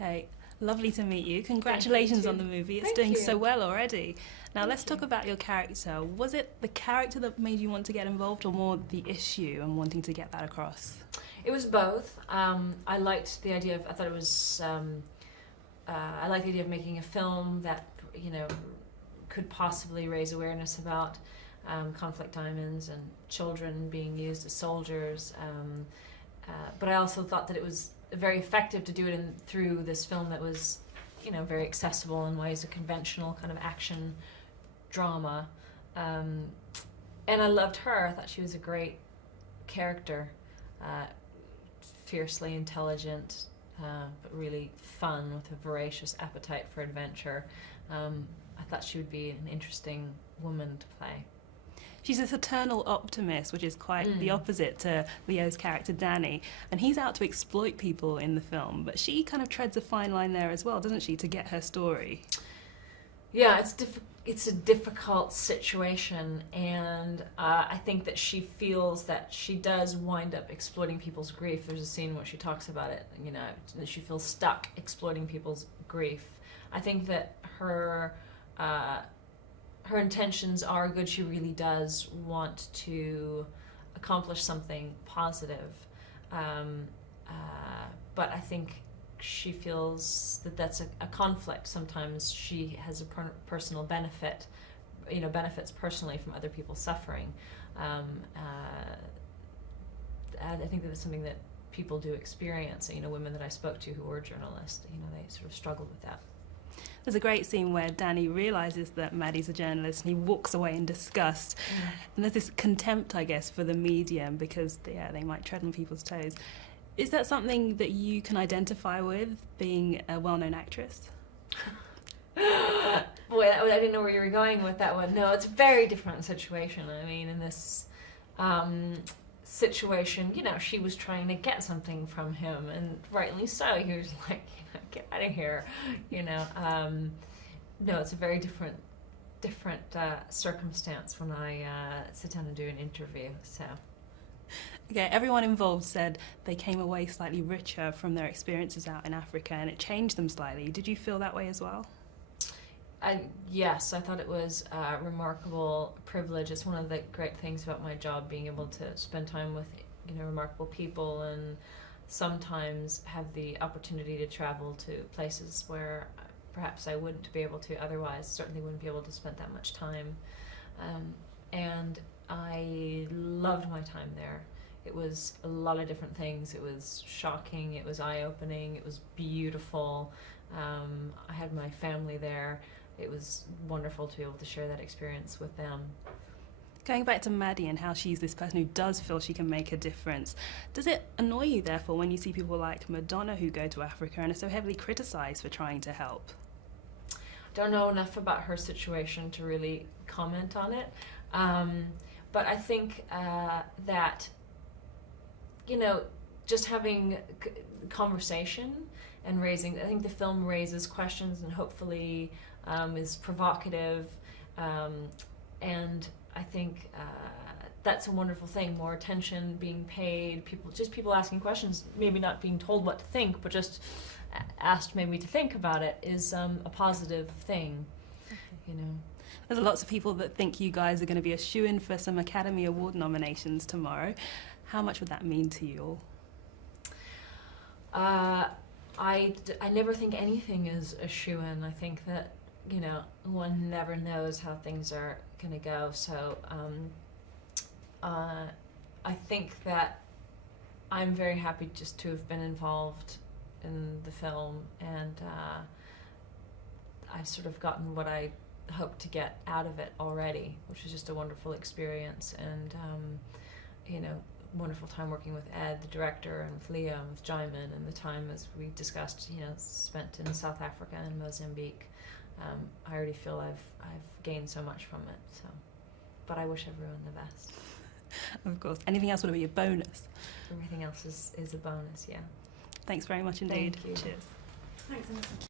Okay, lovely to meet you. Congratulations on the movie. It's Thank doing you. so well already. Now let's you. talk about your character. Was it the character that made you want to get involved, or more the issue and wanting to get that across? It was both. I liked the idea of, I thought it was, I liked the idea of making a film that, could possibly raise awareness about conflict diamonds and children being used as soldiers. But I also thought that it was very effective to do it through this film that was, very accessible in ways, a conventional kind of action drama. And I loved her. I thought she was a great character, fiercely intelligent, but really fun, with a voracious appetite for adventure. I thought she would be an interesting woman to play. She's this eternal optimist, which is quite the opposite to Leo's character Danny, and he's out to exploit people in the film, but she kind of treads a fine line there as well, doesn't she, to get her story? Yeah, it's a difficult situation, and I think that she feels that she does wind up exploiting people's grief. There's a scene where she talks about it, that she feels stuck exploiting people's grief. I think that her intentions are good. She really does want to accomplish something positive, but I think she feels that that's a conflict. Sometimes she has a personal benefit, benefits personally from other people's suffering. I think that it's something that people do experience. Women that I spoke to who were journalists, they sort of struggled with that. There's a great scene where Danny realises that Maddie's a journalist and he walks away in disgust. And there's this contempt, I guess, for the medium because they might tread on people's toes. Is that something that you can identify with, being a well-known actress? Boy, I didn't know where you were going with that one. No, it's a very different situation. I mean, in this situation, she was trying to get something from him, and rightly so. He was like, get out of here, No, it's a very different circumstance when I sit down and do an interview, so. Okay, everyone involved said they came away slightly richer from their experiences out in Africa, and it changed them slightly. Did you feel that way as well? Yes, I thought it was a remarkable privilege. It's one of the great things about my job, being able to spend time with, remarkable people, and sometimes have the opportunity to travel to places where perhaps I wouldn't be able to otherwise, certainly wouldn't be able to spend that much time. And I loved my time there. It was a lot of different things. It was shocking, it was eye-opening, it was beautiful. I had my family there. It was wonderful to be able to share that experience with them. Going back to Maddie and how she's this person who does feel she can make a difference, does it annoy you, therefore, when you see people like Madonna who go to Africa and are so heavily criticised for trying to help? I don't know enough about her situation to really comment on it, but I think that, just having conversation and I think the film raises questions and hopefully is provocative, and I think that's a wonderful thing. More attention being paid, people asking questions, maybe not being told what to think, but just asked maybe to think about it, is a positive thing. There's lots of people that think you guys are going to be a shoo-in for some Academy Award nominations tomorrow. How much would that mean to you all? I never think anything is a shoo-in. I think that, one never knows how things are going to go. So I think that I'm very happy just to have been involved in the film, and I've sort of gotten what I hoped to get out of it already, which was just a wonderful experience, and wonderful time working with Ed, the director, and with Leo, and with Jaimin, and the time, as we discussed, spent in South Africa and Mozambique. I already feel I've gained so much from it. So, but I wish everyone the best. Of course. Anything else would be a bonus? Everything else is a bonus. Yeah. Thanks very much indeed. Thank you. Cheers. Thanks, Alison.